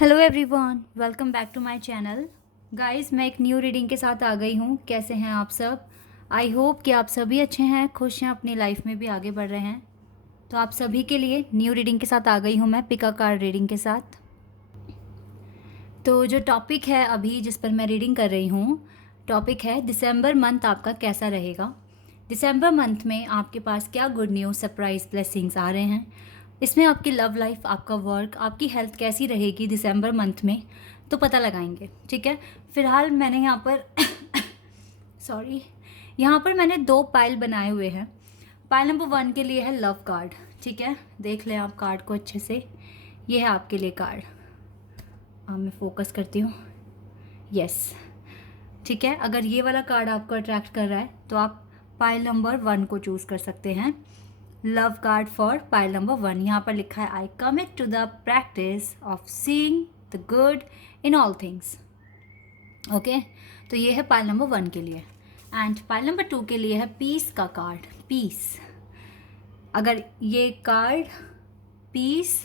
Hello everyone, welcome back to my channel. Guys, मैं एक new reading के साथ आ गई हूँ। कैसे हैं आप सब? आई होप कि आप सभी अच्छे हैं, खुश हैं, अपनी लाइफ में भी आगे बढ़ रहे हैं। तो आप सभी के लिए न्यू रीडिंग के साथ आ गई हूँ मैं, पिका कार्ड रीडिंग के साथ। तो जो टॉपिक है अभी जिस पर मैं रीडिंग कर रही हूँ, टॉपिक है दिसंबर मंथ आपका कैसा रहेगा। दिसंबर मंथ में आपके पास क्या गुड न्यूज़, सरप्राइज, ब्लेसिंग्स आ रहे हैं। इसमें आपकी लव लाइफ, आपका वर्क, आपकी हेल्थ कैसी रहेगी दिसंबर मंथ में, तो पता लगाएंगे। ठीक है, फिलहाल मैंने यहाँ पर सॉरी, यहाँ पर मैंने 2 पाइल बनाए हुए हैं। पाइल नंबर 1 के लिए है लव कार्ड। ठीक है, देख लें आप कार्ड को अच्छे से। ये है आपके लिए कार्ड। मैं फोकस करती हूँ। यस, ठीक है। अगर ये वाला कार्ड आपको अट्रैक्ट कर रहा है तो आप पाइल नंबर 1 को चूज़ कर सकते हैं। Love card for pile number 1। यहाँ पर लिखा है, I commit to the practice of seeing the good in all things. Okay, तो ये है पाइल नंबर 1 के लिए। एंड पाइल नंबर 2 के लिए है पीस का कार्ड, पीस। अगर ये कार्ड पीस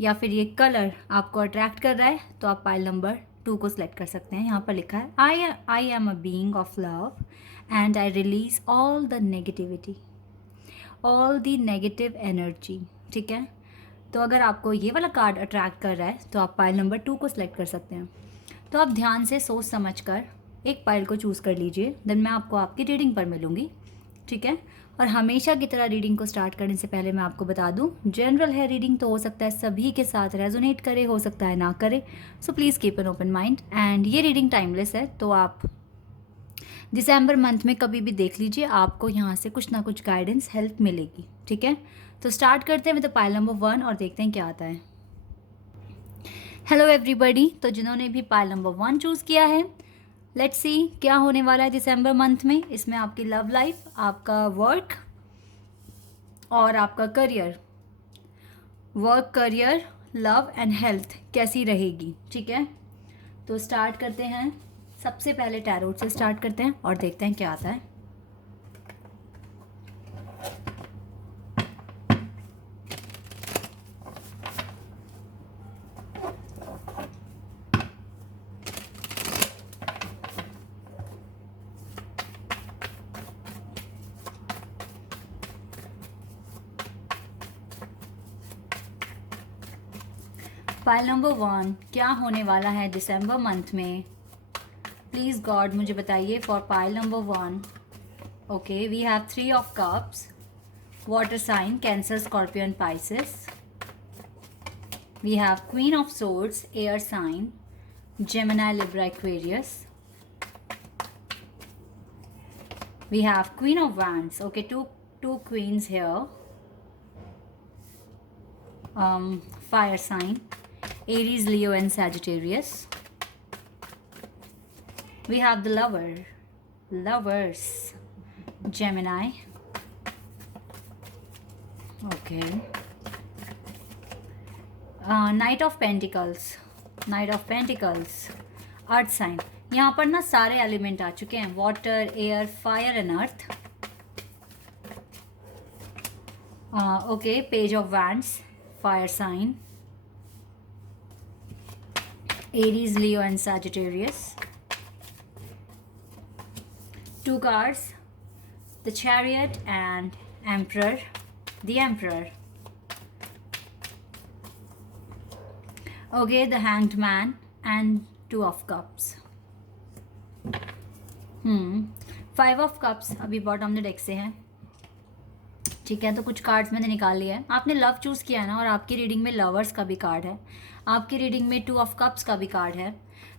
या फिर ये कलर आपको अट्रैक्ट कर रहा है तो आप पाइल नंबर 2 को सिलेक्ट कर सकते हैं। यहाँ पर लिखा है, I am a being of love and I release all the negativity, all the negative energy. ठीक है, तो अगर आपको ये वाला कार्ड अट्रैक्ट कर रहा है तो आप पाइल नंबर 2 को सिलेक्ट कर सकते हैं। तो आप ध्यान से सोच समझ कर एक पाइल को चूज़ कर लीजिए, देन मैं आपको आपकी रीडिंग पर मिलूँगी। ठीक है, और हमेशा की तरह रीडिंग को स्टार्ट करने से पहले मैं आपको बता दूं, जनरल है रीडिंग, तो हो सकता है सभी के साथ रेजोनेट करे, हो सकता है ना करे। So please keep an open mind. And ये रीडिंग टाइमलेस है, तो आप दिसंबर मंथ में कभी भी देख लीजिए, आपको यहाँ से कुछ ना कुछ गाइडेंस, हेल्प मिलेगी। ठीक है, तो स्टार्ट करते हैं विद पाइल नंबर 1 और देखते हैं क्या आता है। हेलो एवरीबॉडी, तो जिन्होंने भी पाइल नंबर 1 चूज़ किया है, लेट्स सी क्या होने वाला है दिसंबर मंथ में। इसमें आपकी लव लाइफ, आपका वर्क और आपका career, work, career, love and health कैसी रहेगी। ठीक है, तो स्टार्ट करते हैं। सबसे पहले टैरोट से स्टार्ट करते हैं और देखते हैं क्या आता है। पाइल नंबर 1, क्या होने वाला है दिसंबर मंथ में? प्लीज़ गॉड मुझे बताइए for pile number 1। Okay, we have 3 of cups, water sign, Cancer, Scorpio and Pisces. We have queen of swords, air sign, Gemini, Libra, Aquarius. We have Queen of Wands. Okay, two queens here. Fire sign, Aries, Leo, and Sagittarius. We have the lovers, Gemini. Okay. Knight of Pentacles, Earth sign. यहाँ पर ना सारे element आ चुके हैं, water, air, fire and earth. Okay, page of wands, fire sign, Aries, Leo and Sagittarius. 2 cards, the chariot and emperor, the emperor. Okay, the hanged man and 2 of cups. 5 of cups अभी bottom of the deck से है। ठीक है, तो कुछ cards मैंने निकाल लिया है। आपने लव चूज़ किया है ना, और आपकी रीडिंग में लवर्स का भी कार्ड है, आपकी रीडिंग में 2 ऑफ कप्स का भी कार्ड है।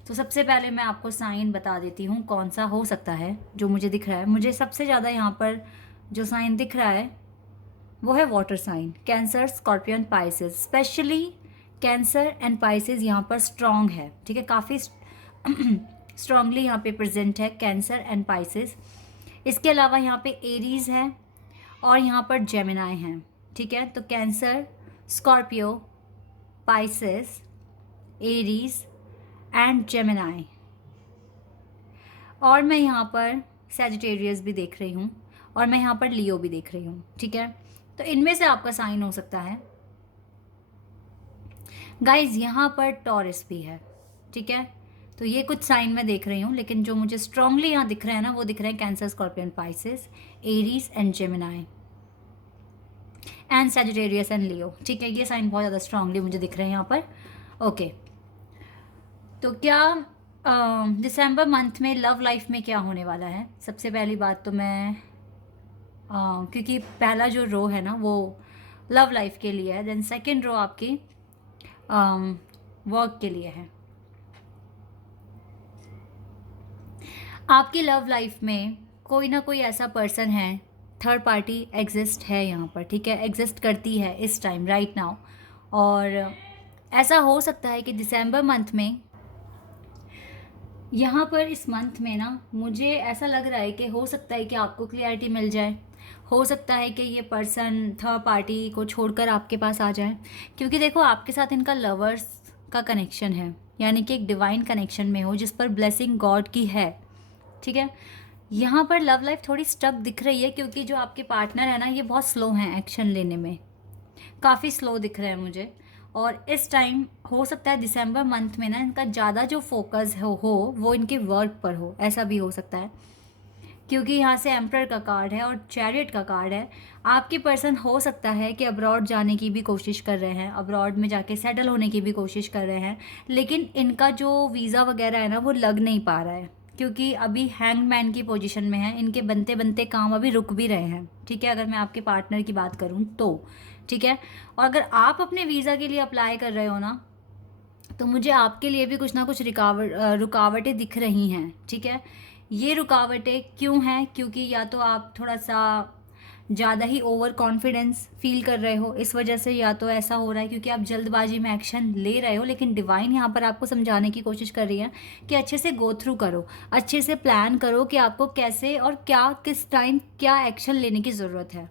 तो सबसे पहले मैं आपको साइन बता देती हूँ कौन सा हो सकता है जो मुझे दिख रहा है। मुझे सबसे ज़्यादा यहाँ पर जो साइन दिख रहा है वो है water sign, Cancer, Scorpio and Pisces. Specially Cancer and Pisces यहाँ पर स्ट्रॉन्ग है। ठीक है, काफ़ी स्ट्रांगली यहाँ पे प्रेजेंट है कैंसर एंड पाइसेस। इसके अलावा यहाँ पे एरीज है और यहाँ पर जेमिनाई हैं। ठीक है, तो cancer, Scorpio, Pisces, Aries and Gemini, और मैं यहाँ पर सैजिटेरियस भी देख रही हूँ, और मैं यहाँ पर लियो भी देख रही हूँ। ठीक है, तो इनमें से आपका साइन हो सकता है। गाइज यहाँ पर टॉरस भी है, ठीक है। तो ये कुछ साइन मैं देख रही हूँ, लेकिन जो मुझे स्ट्रांगली यहाँ दिख रहे हैं ना, वो दिख रहे हैं Cancer, Scorpion, Pisces, Aries and Gemini and Sagittarius and Leo, ठीक है। ये साइन बहुत ज़्यादा स्ट्रांगली मुझे दिख रहे हैं यहाँ पर। ओके, तो क्या दिसंबर मंथ में लव लाइफ में क्या होने वाला है? सबसे पहली बात तो मैं क्योंकि पहला जो रो है ना वो लव लाइफ के लिए है, देन सेकंड रो आपकी वर्क के लिए है। आपकी लव लाइफ में कोई ना कोई ऐसा पर्सन है, थर्ड पार्टी एग्जिस्ट है यहाँ पर, ठीक है, एग्जिस्ट करती है इस टाइम राइट नाउ। और ऐसा हो सकता है कि दिसंबर मंथ में, यहाँ पर इस मंथ में ना मुझे ऐसा लग रहा है कि हो सकता है कि आपको क्लियरिटी मिल जाए, हो सकता है कि ये पर्सन थर्ड पार्टी को छोड़कर आपके पास आ जाए, क्योंकि देखो आपके साथ इनका लवर्स का कनेक्शन है, यानी कि एक डिवाइन कनेक्शन में हो जिस पर ब्लेसिंग गॉड की है, ठीक है। यहाँ पर लव लाइफ थोड़ी स्टक दिख रही है, क्योंकि जो आपके पार्टनर है ना ये बहुत स्लो हैं एक्शन लेने में, काफ़ी स्लो दिख रहे हैं मुझे। और इस टाइम हो सकता है दिसंबर मंथ में ना इनका ज़्यादा जो फोकस हो वो इनके वर्क पर हो, ऐसा भी हो सकता है, क्योंकि यहाँ से एम्परर का कार्ड है और चैरियट का कार्ड है। आपके पर्सन हो सकता है कि अब्रॉड जाने की भी कोशिश कर रहे हैं, अब्रॉड में जाके सेटल होने की भी कोशिश कर रहे हैं, लेकिन इनका जो वीज़ा वगैरह है ना वो लग नहीं पा रहा है, क्योंकि अभी हैंगमैन की पोजीशन में है, इनके बनते बनते काम अभी रुक भी रहे हैं, ठीक है, अगर मैं आपके पार्टनर की बात करूँ तो, ठीक है। और अगर आप अपने वीज़ा के लिए अप्लाई कर रहे हो ना, तो मुझे आपके लिए भी कुछ ना कुछ रुकावटें दिख रही हैं, ठीक है। ये रुकावटें क्यों हैं? क्योंकि या तो आप थोड़ा सा ज़्यादा ही ओवर कॉन्फिडेंस फील कर रहे हो इस वजह से, या तो ऐसा हो रहा है क्योंकि आप जल्दबाजी में एक्शन ले रहे हो, लेकिन डिवाइन यहाँ पर आपको समझाने की कोशिश कर रही है कि अच्छे से गो थ्रू करो, अच्छे से प्लान करो कि आपको कैसे और क्या किस टाइम क्या एक्शन लेने की ज़रूरत है,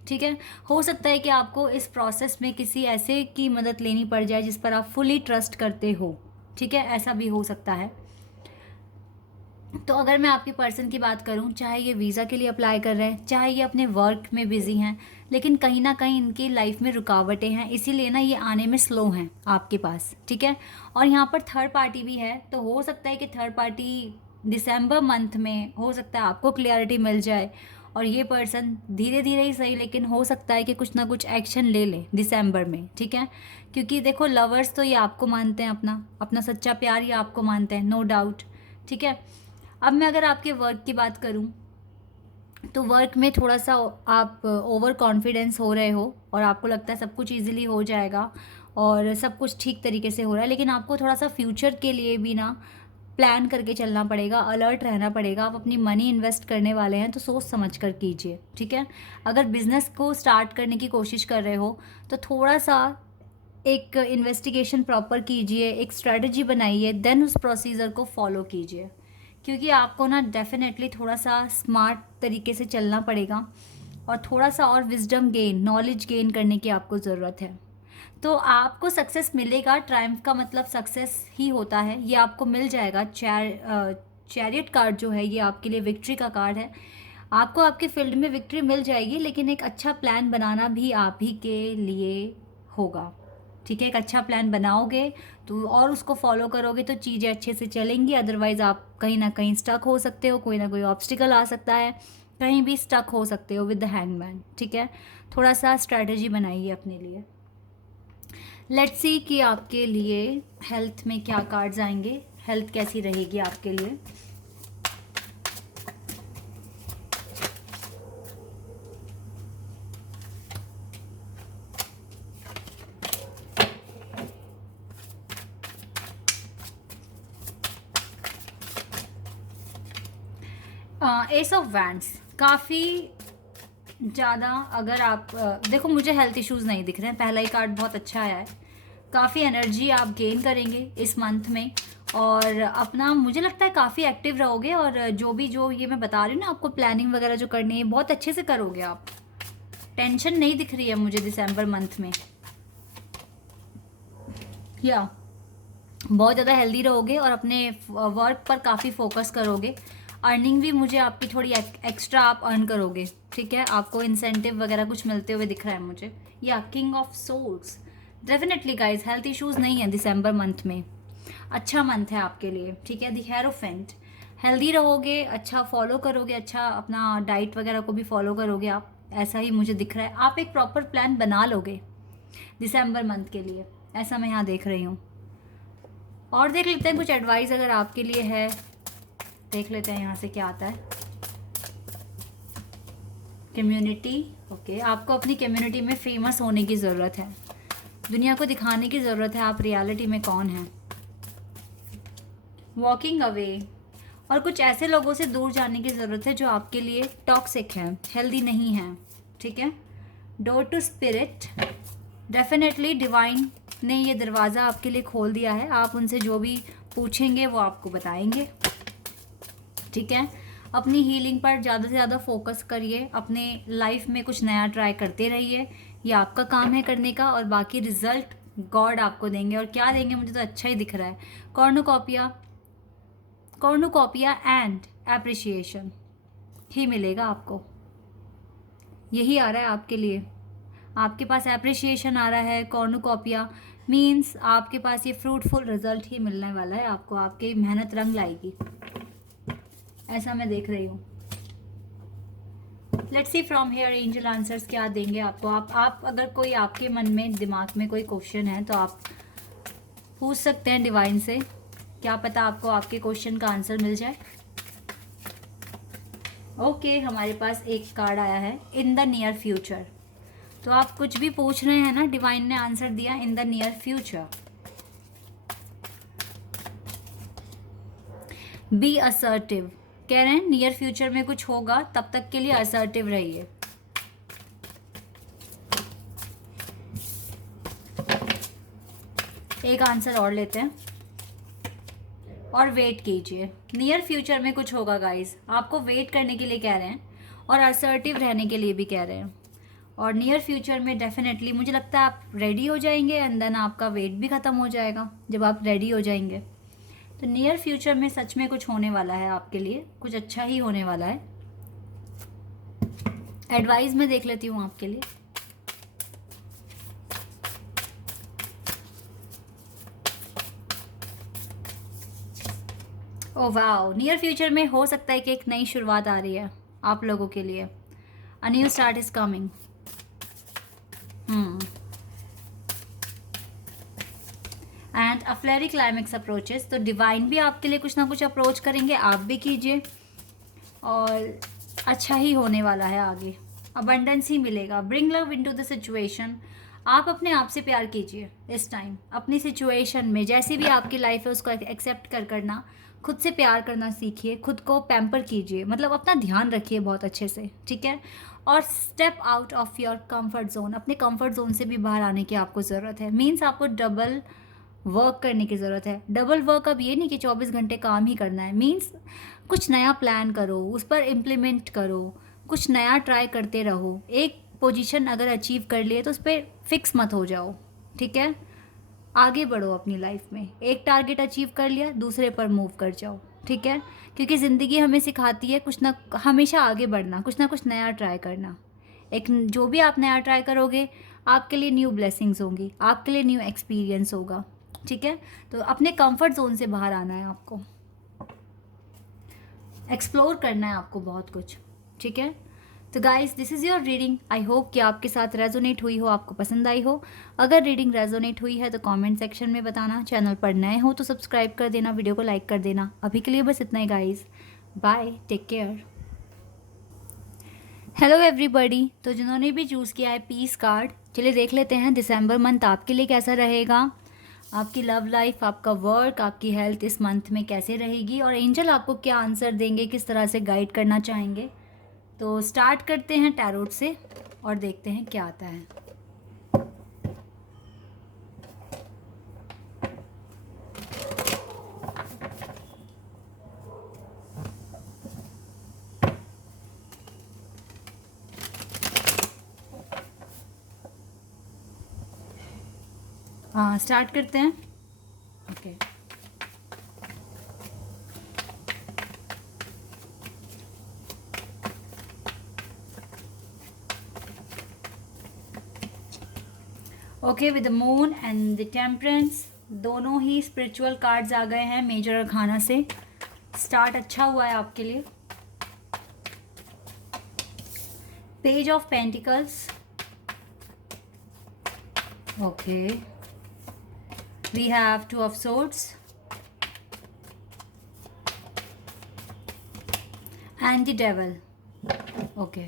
ठीक है। हो सकता है कि आपको इस प्रोसेस में किसी ऐसे की मदद लेनी पड़ जाए जिस पर आप फुली ट्रस्ट करते हो, ठीक है, ऐसा भी हो सकता है। तो अगर मैं आपके पर्सन की बात करूं, चाहे ये वीज़ा के लिए अप्लाई कर रहे हैं, चाहे ये अपने वर्क में बिजी हैं, लेकिन कहीं ना कहीं इनकी लाइफ में रुकावटें हैं, इसीलिए ना ये आने में स्लो हैं आपके पास, ठीक है। और यहाँ पर थर्ड पार्टी भी है, तो हो सकता है कि थर्ड पार्टी दिसंबर मंथ में हो सकता है आपको क्लियरिटी मिल जाए, और ये पर्सन धीरे धीरे ही सही, लेकिन हो सकता है कि कुछ ना कुछ एक्शन ले ले दिसंबर में, ठीक है। क्योंकि देखो लवर्स तो ये आपको मानते हैं, अपना अपना सच्चा प्यार ये आपको मानते हैं, नो डाउट, ठीक है। अब मैं अगर आपके वर्क की बात करूं, तो वर्क में थोड़ा सा आप ओवर कॉन्फिडेंस हो रहे हो और आपको लगता है सब कुछ इजीली हो जाएगा और सब कुछ ठीक तरीके से हो रहा है, लेकिन आपको थोड़ा सा फ्यूचर के लिए भी ना प्लान करके चलना पड़ेगा, अलर्ट रहना पड़ेगा। आप अपनी मनी इन्वेस्ट करने वाले हैं तो सोच समझ कर कीजिए, ठीक है। अगर बिज़नेस को स्टार्ट करने की कोशिश कर रहे हो तो थोड़ा सा एक इन्वेस्टिगेशन प्रॉपर कीजिए, एक स्ट्रेटजी बनाइए, देन उस प्रोसीजर को फॉलो कीजिए, क्योंकि आपको ना डेफिनेटली थोड़ा सा स्मार्ट तरीके से चलना पड़ेगा और थोड़ा सा और विजडम गेन, नॉलेज गेन करने की आपको ज़रूरत है। तो आपको सक्सेस मिलेगा, ट्रायम्फ का मतलब सक्सेस ही होता है, ये आपको मिल जाएगा। चैरियट कार्ड जो है ये आपके लिए विक्ट्री का कार्ड है, आपको आपके फील्ड में विक्ट्री मिल जाएगी, लेकिन एक अच्छा प्लान बनाना भी आप ही के लिए होगा, ठीक है। एक अच्छा प्लान बनाओगे तो और उसको फॉलो करोगे तो चीज़ें अच्छे से चलेंगी, अदरवाइज़ आप कहीं ना कहीं स्टक हो सकते हो, कोई ना कोई ऑब्स्टिकल आ सकता है, कहीं भी स्टक हो सकते हो विद द हैंगमैन, ठीक है। थोड़ा सा स्ट्रैटेजी बनाइए अपने लिए। लेट्स सी कि आपके लिए हेल्थ में क्या कार्ड्स आएंगे, हेल्थ कैसी रहेगी आपके लिए। एस ऑफ वैंड्स, काफ़ी ज़्यादा अगर आप देखो मुझे हेल्थ इश्यूज़ नहीं दिख रहे हैं, पहला ही कार्ड बहुत अच्छा आया है, काफ़ी एनर्जी आप गेन करेंगे इस मंथ में और अपना मुझे लगता है काफ़ी एक्टिव रहोगे, और जो ये मैं बता रही हूँ ना आपको प्लानिंग वगैरह जो करनी है बहुत अच्छे से करोगे आप, टेंशन नहीं दिख रही है मुझे दिसंबर मंथ में, या बहुत ज़्यादा हेल्दी रहोगे और अपने वर्क पर काफ़ी फोकस करोगे। अर्निंग भी मुझे आपकी थोड़ी एक्स्ट्रा आप अर्न करोगे, ठीक है, आपको इंसेंटिव वगैरह कुछ मिलते हुए दिख रहा है मुझे। या king of souls, definitely guys health issues नहीं है दिसंबर मंथ में, अच्छा मंथ है आपके लिए, ठीक है। द हेरोफेंट, हेल्दी रहोगे, अच्छा फॉलो करोगे, अच्छा अपना डाइट वगैरह को भी फॉलो करोगे आप, ऐसा ही मुझे दिख रहा है। आप एक प्रॉपर प्लान बना लोगे दिसंबर मंथ के लिए, ऐसा मैं यहाँ देख रही हूँ। और देख लेते हैं कुछ एडवाइस अगर आपके लिए है, देख लेते हैं यहाँ से क्या आता है। कम्युनिटी, ओके, आपको अपनी कम्युनिटी में फेमस होने की ज़रूरत है, दुनिया को दिखाने की ज़रूरत है आप रियलिटी में कौन हैं। वॉकिंग अवे, और कुछ ऐसे लोगों से दूर जाने की ज़रूरत है जो आपके लिए टॉक्सिक हैं, हेल्दी नहीं हैं, ठीक है। Door to spirit, definitely divine ने ये दरवाज़ा आपके लिए खोल दिया है, आप उनसे जो भी पूछेंगे वो आपको बताएंगे, ठीक है। अपनी हीलिंग पर ज़्यादा से ज़्यादा फोकस करिए, अपने लाइफ में कुछ नया ट्राई करते रहिए, ये आपका काम है करने का, और बाकी रिजल्ट गॉड आपको देंगे। और क्या देंगे, मुझे तो अच्छा ही दिख रहा है, कॉर्नुकोपिया एंड एप्रिशिएशन ही मिलेगा आपको, यही आ रहा है आपके लिए। आपके पास एप्रिशिएशन आ रहा है, कॉर्नुकोपिया मीन्स आपके पास ये फ्रूटफुल रिजल्ट ही मिलने वाला है आपको, आपकी मेहनत रंग लाएगी, ऐसा मैं देख रही हूँ। Let's see from here angel answers क्या देंगे आपको। आप अगर कोई आपके मन में दिमाग में कोई क्वेश्चन है तो आप पूछ सकते हैं डिवाइन से, क्या पता आपको आपके क्वेश्चन का आंसर मिल जाए। ओके, हमारे पास एक कार्ड आया है, इन द नियर फ्यूचर। तो आप कुछ भी पूछ रहे हैं ना, डिवाइन ने आंसर दिया in the near future. Be assertive, कह रहे हैं नियर फ्यूचर में कुछ होगा, तब तक के लिए असर्टिव रहिए। एक आंसर और लेते हैं, और वेट कीजिए, नियर फ्यूचर में कुछ होगा गाइस, आपको वेट करने के लिए कह रहे हैं, और असर्टिव रहने के लिए भी कह रहे हैं। और नियर फ्यूचर में डेफिनेटली मुझे लगता है आप रेडी हो जाएंगे, एंड देन आपका वेट भी ख़त्म हो जाएगा जब आप रेडी हो जाएंगे। तो नियर फ्यूचर में सच में कुछ होने वाला है आपके लिए, कुछ अच्छा ही होने वाला है। एडवाइस मैं देख लेती हूँ आपके लिए। ओह वाओ, नियर फ्यूचर में हो सकता है कि एक नई शुरुआत आ रही है आप लोगों के लिए, a new start is coming. And a fiery climax approaches, तो डिवाइन भी आपके लिए कुछ ना कुछ अप्रोच करेंगे, आप भी कीजिए, और अच्छा ही होने वाला है आगे, अबंडेंस ही मिलेगा। Bring love into the situation, आप अपने आप से प्यार कीजिए इस टाइम, अपनी सिचुएशन में जैसी भी आपकी लाइफ है उसको एक्सेप्ट करना, खुद से प्यार करना सीखिए, खुद को पैम्पर कीजिए, मतलब अपना ध्यान रखिए बहुत अच्छे से, ठीक है। और step out of your comfort zone, अपने कंफर्ट जोन से भी बाहर आने की आपको ज़रूरत है। मीन्स आपको डबल वर्क करने की ज़रूरत है। डबल वर्क अब ये नहीं कि 24 घंटे काम ही करना है, मीन्स कुछ नया प्लान करो, उस पर इम्प्लीमेंट करो, कुछ नया ट्राई करते रहो। एक पोजीशन अगर अचीव कर लिए तो उस पर फिक्स मत हो जाओ, ठीक है। आगे बढ़ो अपनी लाइफ में, एक टारगेट अचीव कर लिया दूसरे पर मूव कर जाओ, ठीक है। क्योंकि ज़िंदगी हमें सिखाती है कुछ ना, हमेशा आगे बढ़ना, कुछ ना कुछ नया ट्राई करना। एक जो भी आप नया ट्राई करोगे आपके लिए न्यू ब्लेसिंग्स होंगी, आपके लिए न्यू एक्सपीरियंस होगा, ठीक है। तो अपने कंफर्ट जोन से बाहर आना है आपको, एक्सप्लोर करना है आपको बहुत कुछ, ठीक है। तो guys this is your reading, I hope कि आपके साथ रेजोनेट हुई हो, आपको पसंद आई हो। अगर रीडिंग रेजोनेट हुई है तो कमेंट सेक्शन में बताना, चैनल पर नए हो तो सब्सक्राइब कर देना, वीडियो को लाइक कर देना। अभी के लिए बस इतना ही guys, bye, take care. Hello everybody, तो जिन्होंने भी चूज़ किया है पीस कार्ड, चलिए देख लेते हैं दिसंबर मंथ आपके लिए कैसा रहेगा। आपकी लव लाइफ, आपका वर्क, आपकी हेल्थ इस मंथ में कैसे रहेगी, और एंजल आपको क्या आंसर देंगे, किस तरह से गाइड करना चाहेंगे। तो स्टार्ट करते हैं टैरोट से और देखते हैं क्या आता है। हाँ, स्टार्ट करते हैं। Okay, okay, with the moon and the temperance, दोनों ही स्पिरिचुअल कार्ड्स आ गए हैं मेजर अरखाना से। स्टार्ट अच्छा हुआ है आपके लिए। Page of pentacles, okay, we have two of swords and the devil, okay,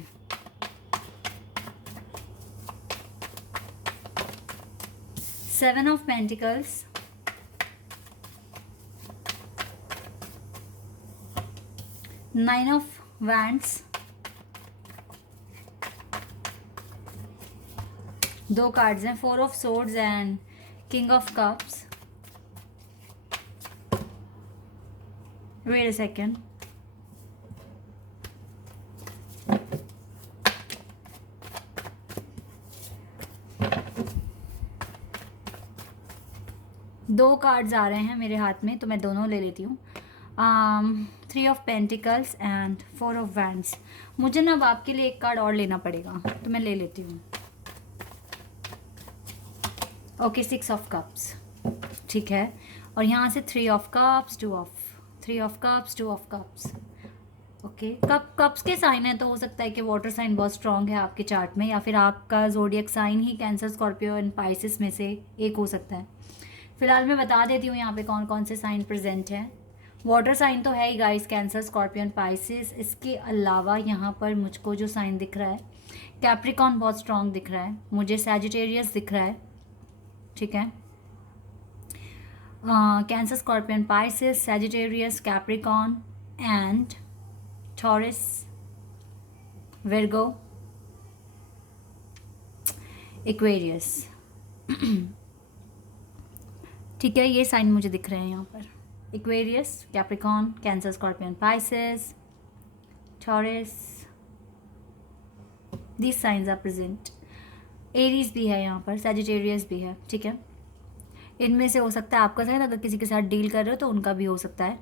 seven of pentacles, nine of wands, दो कार्ड्स हैं, four of swords and king of cups. Wait a second, दो cards आ रहे हैं मेरे हाथ में, तो मैं दोनों ले लेती हूँ। Three of pentacles and four of wands. मुझे ना अब आपके लिए एक कार्ड और लेना पड़ेगा, तो मैं ले लेती हूँ। ओके, सिक्स ऑफ कप्स, ठीक है। और यहाँ से three of cups, two of, three of cups, two of cups. Okay, cups के साइन है, तो हो सकता है कि वाटर साइन बहुत स्ट्रांग है आपके चार्ट में, या फिर आपका ज़ोडिएक साइन ही कैंसर, स्कॉर्पियो एंड पाइसिस में से एक हो सकता है। फिलहाल मैं बता देती हूँ यहाँ पे कौन कौन से साइन प्रेजेंट हैं। वाटर साइन तो है ही गाइस, कैंसर, स्कॉर्पियन, पाइसिस। इसके अलावा यहाँ पर मुझको जो साइन दिख रहा है, कैप्रिकॉन बहुत स्ट्रांग दिख रहा है मुझे, सैजिटेरियस दिख रहा है, ठीक है। Cancer, scorpion, Pisces, Sagittarius, Capricorn and taurus, Virgo, Aquarius, ठीक है। ये साइन मुझे दिख रहे हैं यहाँ पर, Aquarius, Capricorn, Cancer, Scorpion, Pisces, Taurus, this signs are present. Aries भी है यहाँ पर, सैजिटेरियस भी है, ठीक है। इनमें से हो सकता है आपका साइन, अगर किसी के साथ डील कर रहे हो तो उनका भी हो सकता है।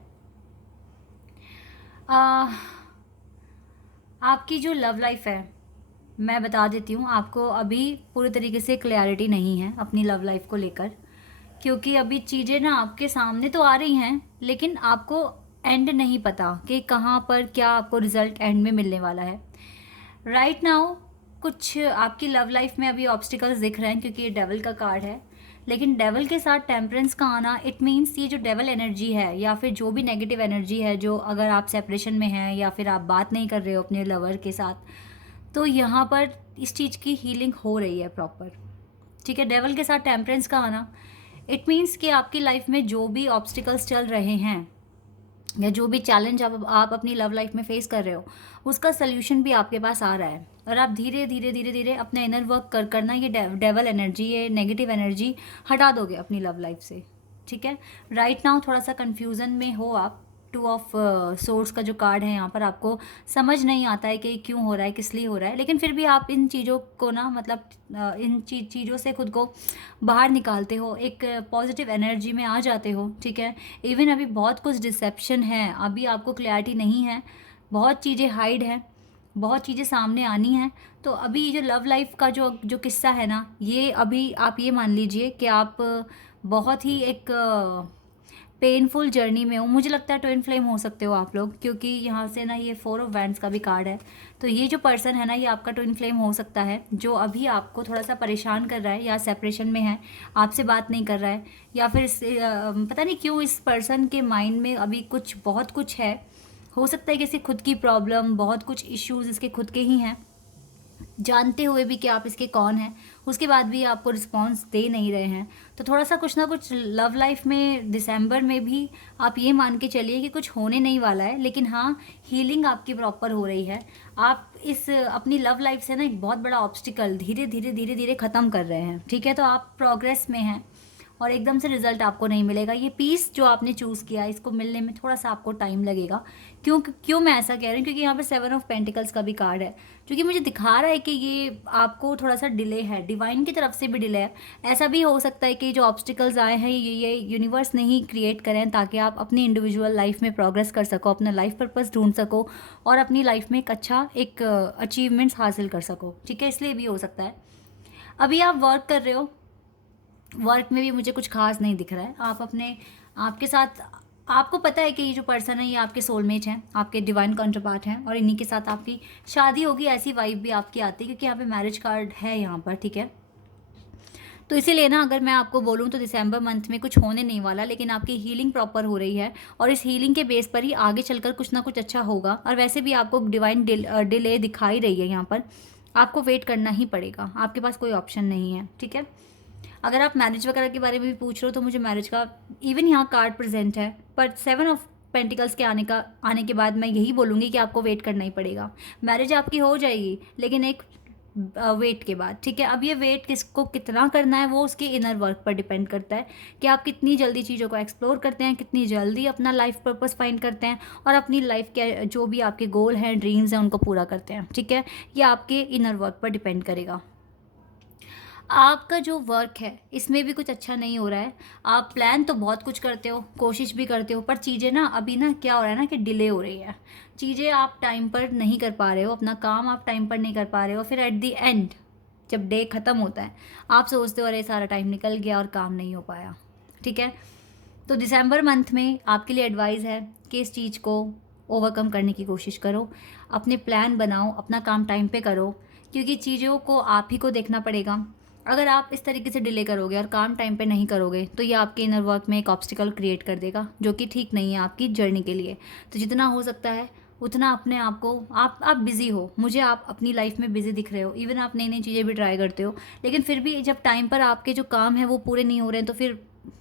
आपकी जो लव लाइफ है, मैं बता देती हूँ आपको, अभी पूरी तरीके से क्लैरिटी नहीं है अपनी लव लाइफ को लेकर, क्योंकि अभी चीज़ें ना आपके सामने तो आ रही हैं, लेकिन आपको एंड नहीं पता कि कहाँ पर क्या आपको रिजल्ट एंड में मिलने वाला है। राइट नाउ कुछ आपकी लव लाइफ में अभी ऑब्स्टिकल्स दिख रहे हैं, क्योंकि ये डेविल का कार्ड है। लेकिन डेविल के साथ टेम्परेंस का आना, इट मीन्स ये जो डेविल एनर्जी है, या फिर जो भी नेगेटिव एनर्जी है, जो अगर आप सेपरेशन में हैं या फिर आप बात नहीं कर रहे हो अपने लवर के साथ, तो यहाँ पर इस चीज़ की हीलिंग हो रही है प्रॉपर, ठीक है। डेविल के साथ टेम्परेंस का आना, इट मीन्स कि आपकी लाइफ में जो भी ऑब्स्टिकल्स चल रहे हैं या जो भी चैलेंज आप अपनी लव लाइफ में फेस कर रहे हो, उसका सल्यूशन भी आपके पास आ रहा है, और आप धीरे धीरे धीरे धीरे अपना इनर वर्क करना ये डेवल एनर्जी, ये नेगेटिव एनर्जी हटा दोगे अपनी लव लाइफ से, ठीक है। राइट नाउ थोड़ा सा कन्फ्यूज़न में हो आप। टू ऑफ सोर्स का जो कार्ड है यहाँ पर, आपको समझ नहीं आता है कि क्यों हो रहा है, किस लिए हो रहा है, लेकिन फिर भी आप इन चीज़ों को ना, मतलब इन चीज़ों से खुद को बाहर निकालते हो, एक पॉजिटिव एनर्जी में आ जाते हो, ठीक है। इवन अभी बहुत कुछ डिसेप्शन है, अभी आपको क्लैरिटी नहीं है, बहुत चीज़ें हाइड हैं, बहुत चीज़ें सामने आनी हैं। तो अभी जो लव लाइफ का जो किस्सा है ना, ये अभी आप ये मान लीजिए कि आप बहुत ही एक पेनफुल जर्नी में हो। मुझे लगता है ट्विन फ्लेम हो सकते हो आप लोग, क्योंकि यहाँ से ना ये फोर ऑफ वैंड्स का भी कार्ड है। तो ये जो पर्सन है ना, ये आपका ट्विन फ्लेम हो सकता है, जो अभी आपको थोड़ा सा परेशान कर रहा है, या सेपरेशन में है, आपसे बात नहीं कर रहा है, या फिर पता नहीं क्यों इस पर्सन के माइंड में अभी कुछ बहुत कुछ है। हो सकता है कि इसकी खुद की प्रॉब्लम, बहुत कुछ इश्यूज़ इसके खुद के ही हैं, जानते हुए भी कि आप इसके कौन हैं, उसके बाद भी आपको रिस्पांस दे नहीं रहे हैं। तो थोड़ा सा कुछ ना कुछ लव लाइफ में दिसंबर में भी आप ये मान के चलिए कि कुछ होने नहीं वाला है, लेकिन हाँ, हीलिंग आपकी प्रॉपर हो रही है। आप इस अपनी लव लाइफ से ना एक बहुत बड़ा ऑब्स्टिकल धीरे धीरे धीरे धीरे ख़त्म कर रहे हैं, ठीक है। तो आप प्रोग्रेस में हैं और एकदम से रिजल्ट आपको नहीं मिलेगा। ये पीस जो आपने चूज़ किया, इसको मिलने में थोड़ा सा आपको टाइम लगेगा। क्यों मैं ऐसा कह रही हूँ, क्योंकि यहाँ पर सेवन ऑफ पेंटिकल्स का भी कार्ड है, जो कि मुझे दिखा रहा है कि ये आपको थोड़ा सा डिले है, डिवाइन की तरफ से भी डिले है। ऐसा भी हो सकता है कि जो ऑब्स्टिकल्स आए हैं ये यूनिवर्स नहीं क्रिएट करें, ताकि आप अपनी इंडिविजुअल लाइफ में प्रोग्रेस कर सको, अपना लाइफ पर्पस ढूंढ सको, और अपनी लाइफ में एक अच्छा एक अचीवमेंट्स हासिल कर सको, ठीक है। इसलिए भी हो सकता है। अभी आप वर्क कर रहे हो, वर्क में भी मुझे कुछ खास नहीं दिख रहा है। आप अपने आपके साथ, आपको पता है कि ये जो पर्सन है ये आपके सोलमेट हैं, आपके डिवाइन काउंटरपार्ट हैं, और इन्हीं के साथ आपकी शादी होगी, ऐसी वाइब भी आपकी आती है क्योंकि यहाँ पे मैरिज कार्ड है यहाँ पर, ठीक है। तो इसीलिए ना अगर मैं आपको बोलूँ तो दिसंबर मंथ में कुछ होने नहीं वाला, लेकिन आपकी हीलिंग प्रॉपर हो रही है और इस हीलिंग के बेस पर ही आगे चलकर कुछ ना कुछ अच्छा होगा। और वैसे भी आपको डिवाइन डिले दिखाई रही है यहाँ पर, आपको वेट करना ही पड़ेगा, आपके पास कोई ऑप्शन नहीं है, ठीक है। अगर आप मैरिज वगैरह के बारे में भी पूछ रहे हो तो मुझे मैरिज का इवन यहाँ कार्ड प्रेजेंट है, पर 7 ऑफ पेंटिकल्स के आने के बाद मैं यही बोलूँगी कि आपको वेट करना ही पड़ेगा। मैरिज आपकी हो जाएगी लेकिन एक वेट के बाद, ठीक है। अब ये वेट किसको कितना करना है वो उसके इनर वर्क पर डिपेंड करता है कि आप कितनी जल्दी चीज़ों को एक्सप्लोर करते हैं, कितनी जल्दी अपना लाइफ पर्पस फाइंड करते हैं और अपनी लाइफ के जो भी आपके गोल हैं, ड्रीम्स हैं, उनको पूरा करते हैं, ठीक है। ये आपके इनर वर्क पर डिपेंड करेगा। आपका जो वर्क है इसमें भी कुछ अच्छा नहीं हो रहा है। आप प्लान तो बहुत कुछ करते हो, कोशिश भी करते हो, पर चीज़ें ना अभी ना क्या हो रहा है ना कि डिले हो रही है। चीज़ें आप टाइम पर नहीं कर पा रहे हो, अपना काम आप टाइम पर नहीं कर पा रहे हो। फिर एट दी एंड जब डे ख़त्म होता है आप सोचते हो अरे सारा टाइम निकल गया और काम नहीं हो पाया, ठीक है। तो दिसंबर मंथ में आपके लिए एडवाइस है कि इस चीज़ को ओवरकम करने की कोशिश करो, अपने प्लान बनाओ, अपना काम टाइम पे करो, क्योंकि चीज़ों को आप ही को देखना पड़ेगा। अगर आप इस तरीके से डिले करोगे और काम टाइम पे नहीं करोगे तो ये आपके इनर वर्क में एक ऑब्स्टिकल क्रिएट कर देगा, जो कि ठीक नहीं है आपकी जर्नी के लिए। तो जितना हो सकता है उतना अपने आप को, आप बिज़ी हो, मुझे आप अपनी लाइफ में बिज़ी दिख रहे हो, इवन आप नई नई चीज़ें भी ट्राई करते हो, लेकिन फिर भी जब टाइम पर आपके जो काम है वो पूरे नहीं हो रहे हैं तो फिर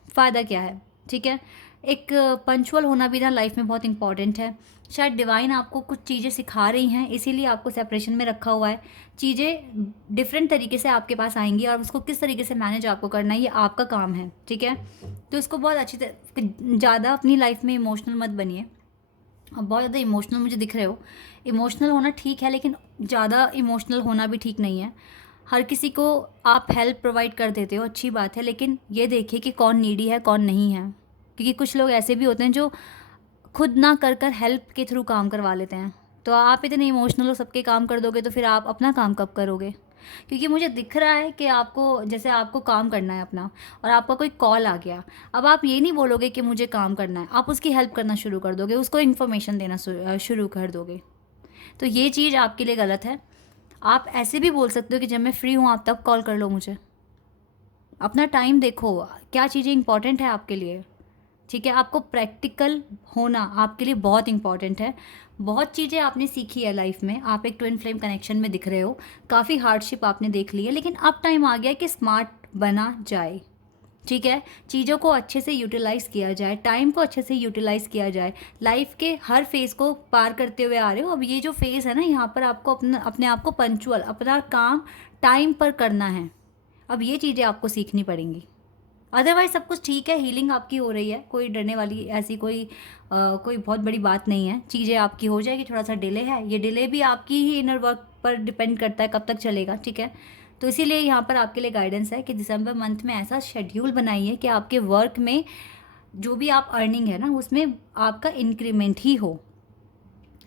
फ़ायदा क्या है, ठीक है। एक पंचुअल होना भी ना लाइफ में बहुत इंपॉर्टेंट है। शायद डिवाइन आपको कुछ चीज़ें सिखा रही हैं, इसीलिए आपको सेपरेशन में रखा हुआ है। चीज़ें डिफरेंट तरीके से आपके पास आएंगी और उसको किस तरीके से मैनेज आपको करना है ये आपका काम है, ठीक है। तो इसको बहुत अच्छी तरह, ज़्यादा अपनी लाइफ में इमोशनल मत बनिए। अब बहुत ज़्यादा इमोशनल मुझे दिख रहे हो। इमोशनल होना ठीक है लेकिन ज़्यादा इमोशनल होना भी ठीक नहीं है। हर किसी को आप हेल्प प्रोवाइड कर देते हो, अच्छी बात है, लेकिन ये देखिए कि कौन नीडी है कौन नहीं है, क्योंकि कुछ लोग ऐसे भी होते हैं जो खुद ना कर कर हेल्प के थ्रू काम करवा लेते हैं। तो आप इतने इमोशनल हो सबके काम कर दोगे तो फिर आप अपना काम कब करोगे? क्योंकि मुझे दिख रहा है कि आपको, जैसे आपको काम करना है अपना और आपका कोई कॉल आ गया, अब आप ये नहीं बोलोगे कि मुझे काम करना है, आप उसकी हेल्प करना शुरू कर दोगे, उसको इन्फॉर्मेशन देना शुरू कर दोगे। तो ये चीज़ आपके लिए गलत है। आप ऐसे भी बोल सकते हो कि जब मैं फ्री हूँ आप तब कॉल कर लो मुझे। अपना टाइम देखो, क्या चीज़ें इंपॉर्टेंट है आपके लिए, ठीक है। आपको प्रैक्टिकल होना आपके लिए बहुत इंपॉर्टेंट है। बहुत चीज़ें आपने सीखी है लाइफ में, आप एक ट्विन फ्लेम कनेक्शन में दिख रहे हो, काफ़ी हार्डशिप आपने देख ली है, लेकिन अब टाइम आ गया कि स्मार्ट बना जाए, ठीक है। चीज़ों को अच्छे से यूटिलाइज़ किया जाए, टाइम को अच्छे से यूटिलाइज़ किया जाए। लाइफ के हर फेज़ को पार करते हुए आ रहे हो, अब ये जो फेज़ है ना यहाँ पर आपको अपने आप को पंचुअल, अपना काम टाइम पर करना है। अब ये चीज़ें आपको सीखनी पड़ेंगी, अदरवाइज सब कुछ ठीक है, हीलिंग आपकी हो रही है, कोई डरने वाली ऐसी कोई बहुत बड़ी बात नहीं है। चीज़ें आपकी हो जाएगी, थोड़ा सा डिले है, ये डिले भी आपकी ही इनर वर्क पर डिपेंड करता है कब तक चलेगा, ठीक है। तो इसीलिए यहाँ पर आपके लिए गाइडेंस है कि दिसंबर मंथ में ऐसा शेड्यूल बनाइए कि आपके वर्क में जो भी आप अर्निंग है ना उसमें आपका इंक्रीमेंट ही हो,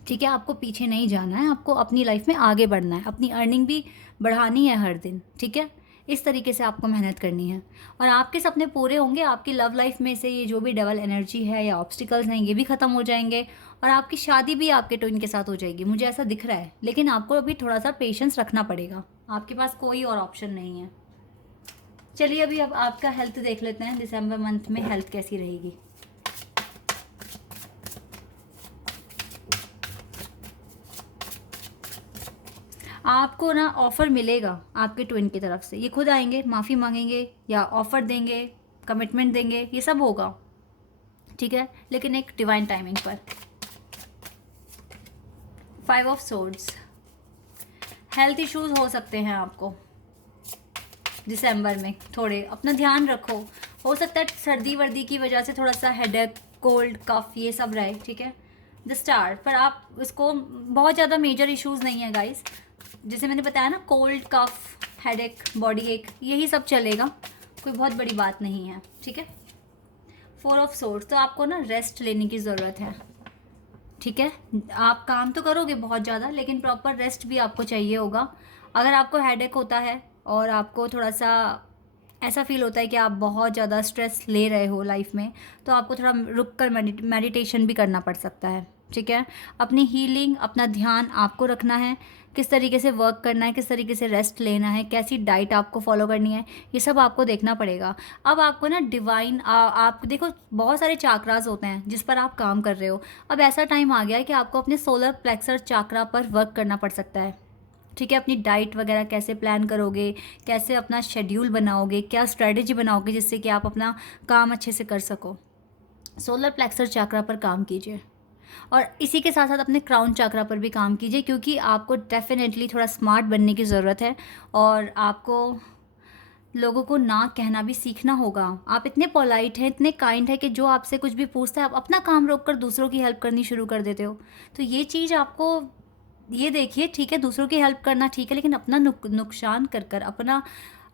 ठीक है। आपको पीछे नहीं जाना है, आपको अपनी लाइफ में आगे बढ़ना है, अपनी अर्निंग भी बढ़ानी है हर दिन, ठीक है। इस तरीके से आपको मेहनत करनी है और आपके सपने पूरे होंगे। आपकी लव लाइफ में से ये जो भी डबल एनर्जी है या ऑब्स्टिकल्स हैं ये भी ख़त्म हो जाएंगे और आपकी शादी भी आपके ट्विन के साथ हो जाएगी, मुझे ऐसा दिख रहा है। लेकिन आपको अभी थोड़ा सा पेशेंस रखना पड़ेगा, आपके पास कोई और ऑप्शन नहीं है। चलिए अभी अब आपका हेल्थ देख लेते हैं, दिसंबर मंथ में हेल्थ कैसी रहेगी। आपको ना ऑफ़र मिलेगा आपके ट्विन की तरफ से, ये खुद आएंगे, माफ़ी मांगेंगे या ऑफ़र देंगे, कमिटमेंट देंगे, ये सब होगा, ठीक है, लेकिन एक डिवाइन टाइमिंग पर। 5 ऑफ सोर्ड्स, हेल्थ इश्यूज हो सकते हैं आपको दिसंबर में, थोड़े अपना ध्यान रखो। हो सकता है सर्दी वर्दी की वजह से थोड़ा सा हेडेक, कोल्ड, कफ ये सब रहे, ठीक है। द स्टार पर आप इसको, बहुत ज़्यादा मेजर इश्यूज नहीं है गाइस, जैसे मैंने बताया ना, कोल्ड, कफ, हेडेक, बॉडी एक, यही सब चलेगा, कोई बहुत बड़ी बात नहीं है, ठीक है। 4 ऑफ सोर्ड्स, तो आपको ना रेस्ट लेने की ज़रूरत है, ठीक है। आप काम तो करोगे बहुत ज़्यादा लेकिन प्रॉपर रेस्ट भी आपको चाहिए होगा। अगर आपको हेडेक होता है और आपको थोड़ा सा ऐसा फील होता है कि आप बहुत ज़्यादा स्ट्रेस ले रहे हो लाइफ में, तो आपको थोड़ा रुक कर मेडिटेशन भी करना पड़ सकता है, ठीक है। अपनी हीलिंग, अपना ध्यान आपको रखना है, किस तरीके से वर्क करना है, किस तरीके से रेस्ट लेना है, कैसी डाइट आपको फॉलो करनी है, ये सब आपको देखना पड़ेगा। अब आपको ना डिवाइन आप देखो, बहुत सारे चाक्रास होते हैं जिस पर आप काम कर रहे हो। अब ऐसा टाइम आ गया है कि आपको अपने सोलर प्लेक्सर चाक्रा पर वर्क करना पड़ सकता है, ठीक है। अपनी डाइट वगैरह कैसे प्लान करोगे, कैसे अपना शेड्यूल बनाओगे, क्या स्ट्रेटजी बनाओगे जिससे कि आप अपना काम अच्छे से कर सको। सोलर प्लेक्सर चाक्रा पर काम कीजिए, और इसी के साथ साथ अपने क्राउन चाक्रा पर भी काम कीजिए, क्योंकि आपको डेफिनेटली थोड़ा स्मार्ट बनने की ज़रूरत है, और आपको लोगों को ना कहना भी सीखना होगा। आप इतने पोलाइट हैं, इतने काइंड है कि जो आपसे कुछ भी पूछता है आप अपना काम रोक कर दूसरों की हेल्प करनी शुरू कर देते हो। तो ये चीज़ आपको, ये देखिए, ठीक है दूसरों की हेल्प करना ठीक है, लेकिन अपना नुकसान कर कर अपना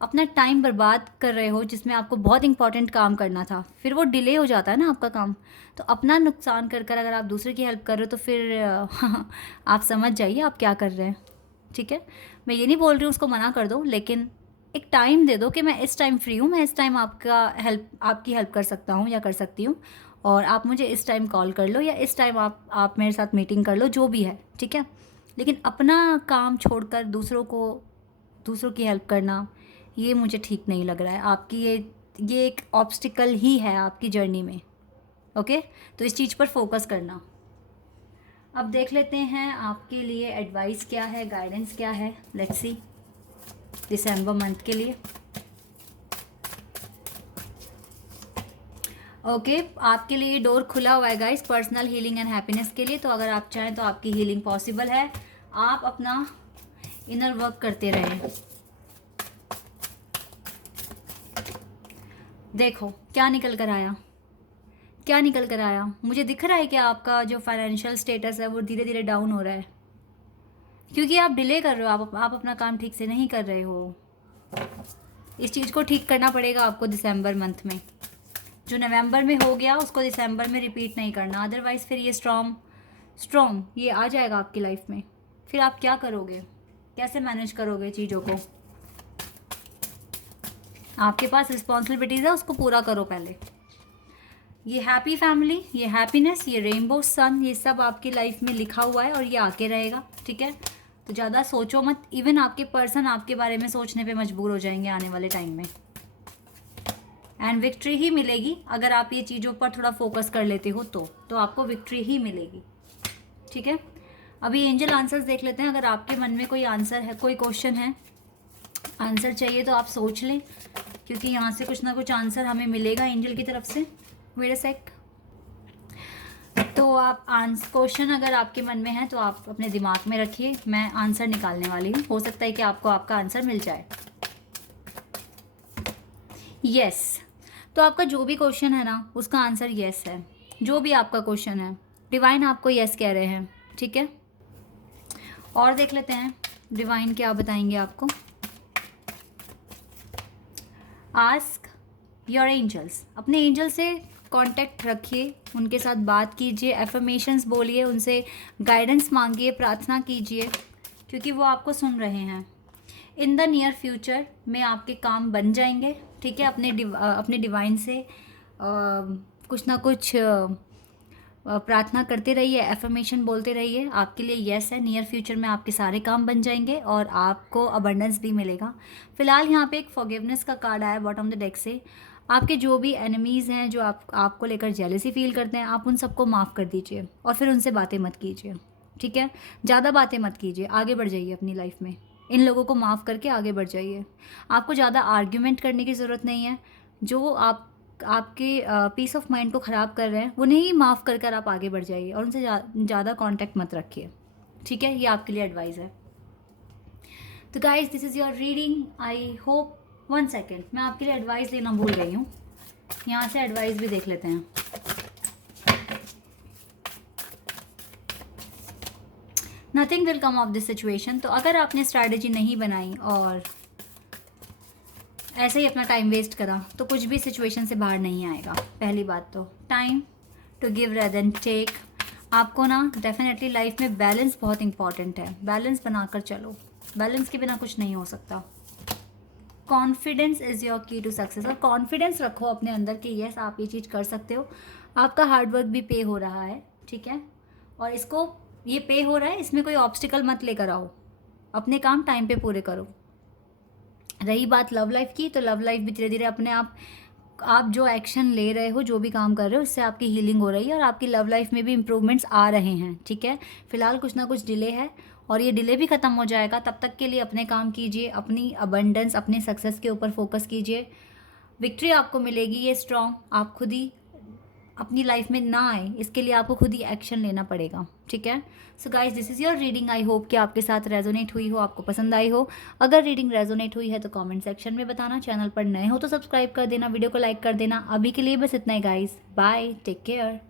अपना टाइम बर्बाद कर रहे हो जिसमें आपको बहुत इंपॉर्टेंट काम करना था, फिर वो डिले हो जाता है ना आपका काम। तो अपना नुकसान कर कर अगर आप दूसरे की हेल्प कर रहे हो तो फिर आप समझ जाइए आप क्या कर रहे हैं, ठीक है। मैं ये नहीं बोल रही हूँ उसको मना कर दो, लेकिन एक टाइम दे दो कि मैं इस टाइम फ्री हूँ, मैं इस टाइम आपकी हेल्प कर सकता हूँ या कर सकती हूँ, और आप मुझे इस टाइम कॉल कर लो, या इस टाइम आप मेरे साथ मीटिंग कर लो, जो भी है, ठीक है। लेकिन अपना काम छोड़कर दूसरों की हेल्प करना, ये मुझे ठीक नहीं लग रहा है। आपकी ये एक ऑब्स्टिकल ही है आपकी जर्नी में, ओके। तो इस चीज़ पर फोकस करना। अब देख लेते हैं आपके लिए एडवाइस क्या है, गाइडेंस क्या है। लेट्स सी दिसंबर मंथ के लिए। ओके आपके लिए डोर खुला हुआ है guys, personal healing and happiness के लिए। तो अगर आप चाहें तो आपकी हीलिंग पॉसिबल है, आप अपना इनर वर्क करते रहें। देखो क्या निकल कर आया, क्या निकल कर आया। मुझे दिख रहा है कि आपका जो फाइनेंशियल स्टेटस है वो धीरे धीरे डाउन हो रहा है, क्योंकि आप डिले कर रहे हो, आप अपना काम ठीक से नहीं कर रहे हो। इस चीज़ को ठीक करना पड़ेगा आपको दिसंबर मंथ में। जो नवंबर में हो गया उसको दिसंबर में रिपीट नहीं करना, अदरवाइज़ फिर ये स्ट्रॉन्ग ये आ जाएगा आपकी लाइफ में। फिर आप क्या करोगे, कैसे मैनेज करोगे चीज़ों को। आपके पास रिस्पॉन्सिबिलिटीज़ है, उसको पूरा करो पहले। ये हैप्पी फैमिली, ये हैप्पीनेस, ये रेनबो सन, ये सब आपकी लाइफ में लिखा हुआ है और ये आके रहेगा, ठीक है। तो ज़्यादा सोचो मत, इवन आपके पर्सन आपके बारे में सोचने पे मजबूर हो जाएंगे आने वाले टाइम में। एंड विक्ट्री ही मिलेगी अगर आप ये चीज़ों पर थोड़ा फोकस कर लेते हो तो आपको विक्ट्री ही मिलेगी, ठीक है। अभी एंजल आंसर्स देख लेते हैं। अगर आपके मन में कोई आंसर है, कोई क्वेश्चन है, आंसर चाहिए तो आप सोच लें, क्योंकि यहाँ से कुछ ना कुछ आंसर हमें मिलेगा एंजल की तरफ से। वेट अ सेक। तो आप क्वेश्चन अगर आपके मन में है तो आप अपने दिमाग में रखिए, मैं आंसर निकालने वाली हूँ। हो सकता है कि आपको आपका आंसर मिल जाए। यस तो आपका जो भी क्वेश्चन है ना उसका आंसर यस है। जो भी आपका क्वेश्चन है डिवाइन आपको यस कह रहे हैं, ठीक है। और देख लेते हैं डिवाइन क्या बताएंगे आपको। आस्क योर एंजल्स, अपने एंजल से कांटेक्ट रखिए, उनके साथ बात कीजिए, एफर्मेशंस बोलिए, उनसे गाइडेंस मांगिए, प्रार्थना कीजिए, क्योंकि वो आपको सुन रहे हैं। इन द नियर फ्यूचर में आपके काम बन जाएंगे, ठीक है। अपने डिवाइन से कुछ ना कुछ प्रार्थना करते रहिए, एफर्मेशन बोलते रहिए। आपके लिए यस है, नियर फ्यूचर में आपके सारे काम बन जाएंगे और आपको अबंडेंस भी मिलेगा। फिलहाल यहाँ पे एक फॉरगिवनेस का कार्ड आया बॉटम ऑफ द डेक से। आपके जो भी एनिमीज़ हैं, जो आपको लेकर जेलसी फील करते हैं, आप उन सबको माफ़ कर दीजिए और फिर उनसे बातें मत कीजिए, ठीक है। ज़्यादा बातें मत कीजिए, आगे बढ़ जाइए अपनी लाइफ में। इन लोगों को माफ़ करके आगे बढ़ जाइए। आपको ज़्यादा आर्ग्यूमेंट करने की ज़रूरत नहीं है। जो आपके पीस ऑफ माइंड को ख़राब कर रहे हैं उन्हें ही माफ़ कर कर आप आगे बढ़ जाइए और उनसे ज़्यादा कांटेक्ट मत रखिए, ठीक है। ये आपके लिए एडवाइस है। तो guys this is your reading. I hope, one second, मैं आपके लिए एडवाइस लेना भूल गई हूँ। यहाँ से एडवाइस भी देख लेते हैं। Nothing will come of this situation. तो अगर आपने स्ट्रैटेजी नहीं बनाई और ऐसे ही अपना टाइम वेस्ट करा तो कुछ भी सिचुएशन से बाहर नहीं आएगा। पहली बात तो time to give rather than take. आपको ना डेफिनेटली लाइफ में बैलेंस बहुत इंपॉर्टेंट है। बैलेंस बनाकर चलो, बैलेंस के बिना कुछ नहीं हो सकता। Confidence is your key to success, और कॉन्फिडेंस रखो अपने अंदर कि यस आप ये चीज़ कर सकते हो, आपका हार्डवर्क भी पे हो रहा है, ठीक है। और इसको ये पे हो रहा है, इसमें कोई ऑब्स्टिकल मत लेकर आओ, अपने काम टाइम पे पूरे करो। रही बात लव लाइफ की, तो लव लाइफ भी धीरे धीरे अपने आप जो एक्शन ले रहे हो, जो भी काम कर रहे हो, उससे आपकी हीलिंग हो रही है और आपकी लव लाइफ में भी इम्प्रूवमेंट्स आ रहे हैं, ठीक है। फिलहाल कुछ ना कुछ डिले है और ये डिले भी ख़त्म हो जाएगा। तब तक के लिए अपने काम कीजिए, अपनी अबंडेंस, अपने सक्सेस के ऊपर फोकस कीजिए। विक्ट्री आपको मिलेगी, ये स्ट्रॉन्ग आप खुद ही अपनी लाइफ में ना आए, इसके लिए आपको खुद ही एक्शन लेना पड़ेगा, ठीक है। So guys, this is your reading. I hope कि आपके साथ रेजोनेट हुई हो, आपको पसंद आई हो। अगर रीडिंग रेजोनेट हुई है तो कमेंट सेक्शन में बताना। चैनल पर नए हो तो सब्सक्राइब कर देना, वीडियो को लाइक कर देना। अभी के लिए बस इतना ही गाइज, बाय, टेक केयर।